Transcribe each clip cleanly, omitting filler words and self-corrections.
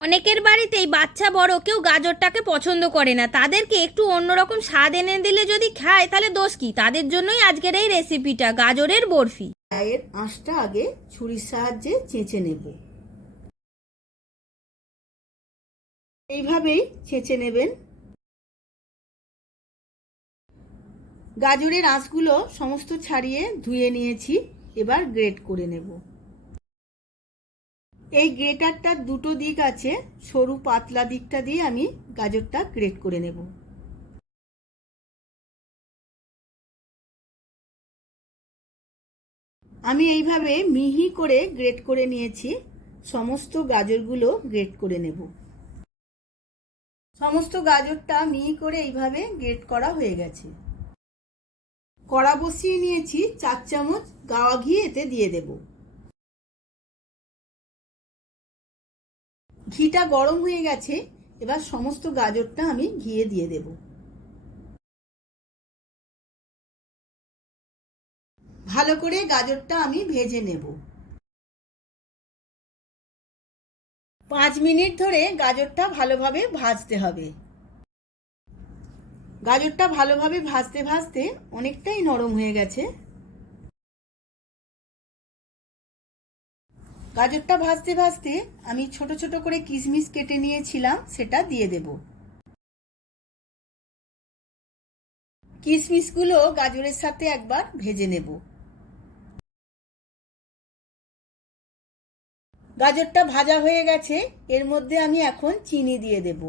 অনেকের বাড়িতেই বাচ্চা বড় কেউ গাজরটাকে পছন্দ করে না, তাদেরকে একটু অন্যরকম স্বাদ এনে দিলে যদি খায় তাহলে দোষ কি। তাদের জন্যই আজকের এই রেসিপিটা, গাজরের বরফি। এর আঁশটা আগে ছুরির সাহায্যে চেঁচে নেব। এইভাবেই চেঁচে নেবেন। গাজরের আঁশগুলো সমস্ত ছাড়িয়ে ধুয়ে নিয়েছি, এবার গ্রেট করে নেব। এই গ্রেটারটার দুটো দিক আছে, সরু পাতলা দিকটা দিয়ে আমি গাজরটা গ্রেট করে নেব। আমি এইভাবে মিহি করে গ্রেট করে নিয়েছি। সমস্ত গাজরগুলো গ্রেট করে নেব। সমস্ত গাজরটা মিহি করে এইভাবে গ্রেট করা হয়ে গেছে। কড়া বসিয়ে নিয়েছি, 4 চামচ গাওয়া ঘি এতে দিয়ে দেব। ঘিটা গরম হয়ে গেছে, এবার সমস্ত গাজরটা আমি ঘিয়ে দিয়ে দেব। ভালো করে গাজরটা আমি ভেজে নেব। 5 মিনিট ধরে গাজরটা ভালোভাবে ভাজতে হবে। গাজরটা ভালোভাবে ভাজতে ভাজতে অনেকটাই নরম হয়ে গেছে। গাজরটা ভাজতে ভাজতে আমি ছোট ছোট করে কিশমিশ কেটে নিয়েছিলাম, সেটা দিয়ে দেব। কিশমিশগুলো গাজরের সাথে একবার ভেজে নেব। গাজরটা ভাজা হয়ে গেছে, এর মধ্যে আমি এখন চিনি দিয়ে দেব।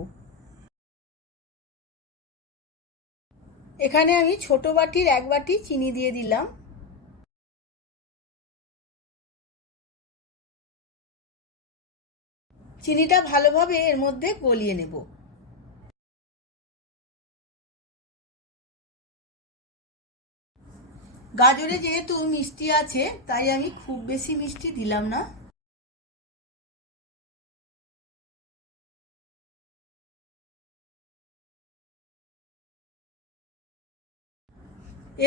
এখানে আমি ছোট বাটির 1 বাটি চিনি দিয়ে দিলাম। চিনিটা ভালোভাবে এর মধ্যে গলিয়ে নেব। গাজরে যেহেতু মিষ্টি আছে, তাই আমি খুব বেশি মিষ্টি দিলাম না।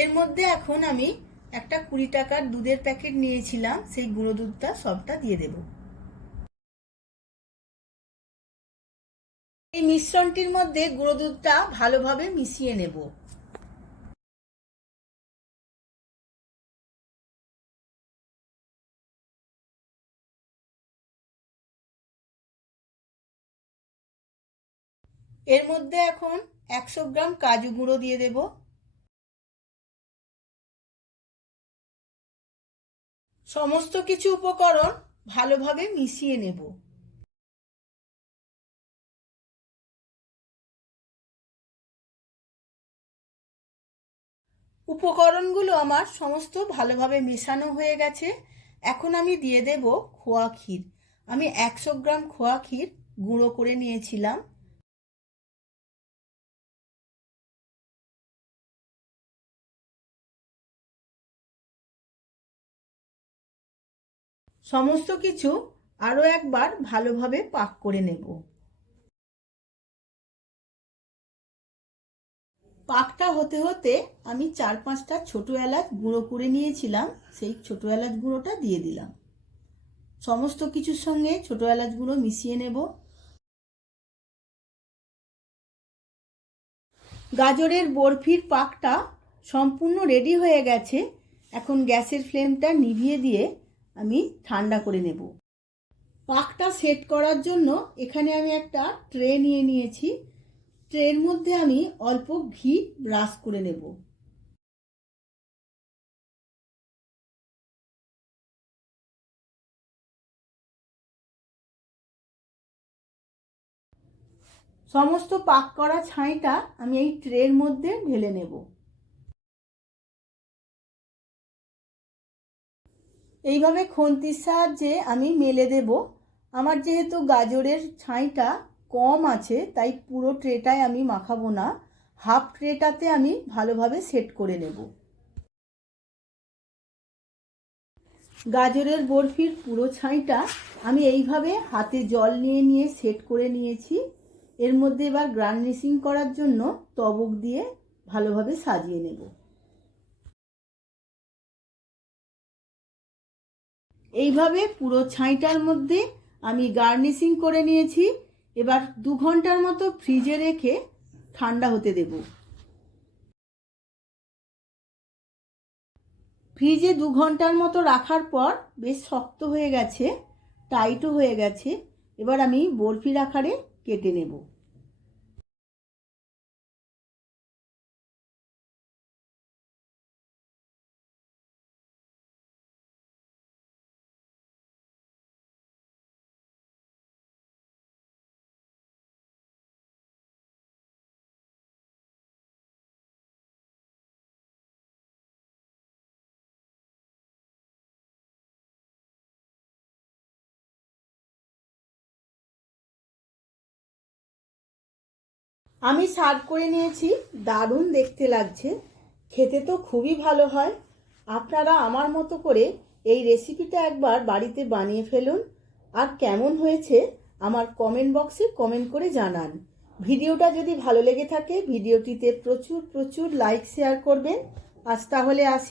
এর মধ্যে এখন আমি একটা 20 টাকার দুধের প্যাকেট নিয়েছিলাম, সেই গুঁড়ো দুধটা সবটা দিয়ে দেব। এই মিশ্রণটির মধ্যে গুঁড়ো দুধটা ভালোভাবে মিশিয়ে নেব। এর মধ্যে এখন 100 গ্রাম কাজু গুঁড়ো দিয়ে দেব। সমস্ত কিছু উপকরণ ভালোভাবে মিশিয়ে নেব। উপকরণগুলো আমার সমস্ত ভালোভাবে মেশানো হয়ে গেছে। এখন আমি দিয়ে দেব খোয়া ক্ষীর। আমি 100 গ্রাম খোয়া ক্ষীর গুঁড়ো করে নিয়েছিলাম। সমস্ত কিছু আরও একবার ভালোভাবে পাক করে নেব। পাকটা হতে হতে আমি 4-5টা ছোট এলাচ গুঁড়ো করে নিয়েছিলাম, সেই ছোট এলাচ গুঁড়োটা দিয়ে দিলাম। সমস্ত কিছুর সঙ্গে ছোট এলাচ গুঁড়ো মিশিয়ে নেব। গাজরের বরফির পাকটা সম্পূর্ণ রেডি হয়ে গেছে। এখন গ্যাসের ফ্লেমটা নিভিয়ে দিয়ে আমি ঠান্ডা করে নেব। পাকটা সেট করার জন্য এখানে আমি একটা ট্রে নিয়ে নিয়েছি। ট্রের মধ্যে আমি অল্প ঘি ব্রাশ করে নেব। সমস্ত পাক করা ছাইটা আমি এই ট্রের মধ্যে ঢেলে নেব। এইভাবে খুন্তির সাহায্যে আমি মেলে দেব। আমার যেহেতু গাজরের ছাইটা কম আছে, তাই পুরো ট্রেটায় আমি মাখাবো না, হাফ ট্রেটাতে আমি ভালোভাবে সেট করে নেব। গাজরের বরফির পুরো ছাইটা আমি এইভাবে হাতে জল নিয়ে নিয়ে সেট করে নিয়েছি। এর মধ্যে এবার গার্নিশিং করার জন্য তবক দিয়ে ভালোভাবে সাজিয়ে নেব। এইভাবে পুরো ছাইটার মধ্যে আমি গার্নিশিং করে নিয়েছি। এবার 2 ঘন্টার মতো ফ্রিজে রেখে ঠান্ডা হতে দেব। ফ্রিজে 2 ঘন্টার মতো রাখার পর বেশ শক্ত হয়ে গেছে, টাইটও হয়ে গেছে। এবার আমি বরফির আকারে কেটে নেব। আমি সার্ভ করে নিয়েছি। দারুণ দেখতে লাগছে, খেতে তো খুবই ভালো হয়। আপনারা আমার মতো করে এই রেসিপিটা একবার বাড়িতে বানিয়ে ফেলুন, আর কেমন হয়েছে আমার কমেন্ট বক্সে কমেন্ট করে জানান। ভিডিওটা যদি ভালো লেগে থাকে ভিডিওটিতে প্রচুর প্রচুর লাইক শেয়ার করবেন। আজ তাহলে আসি।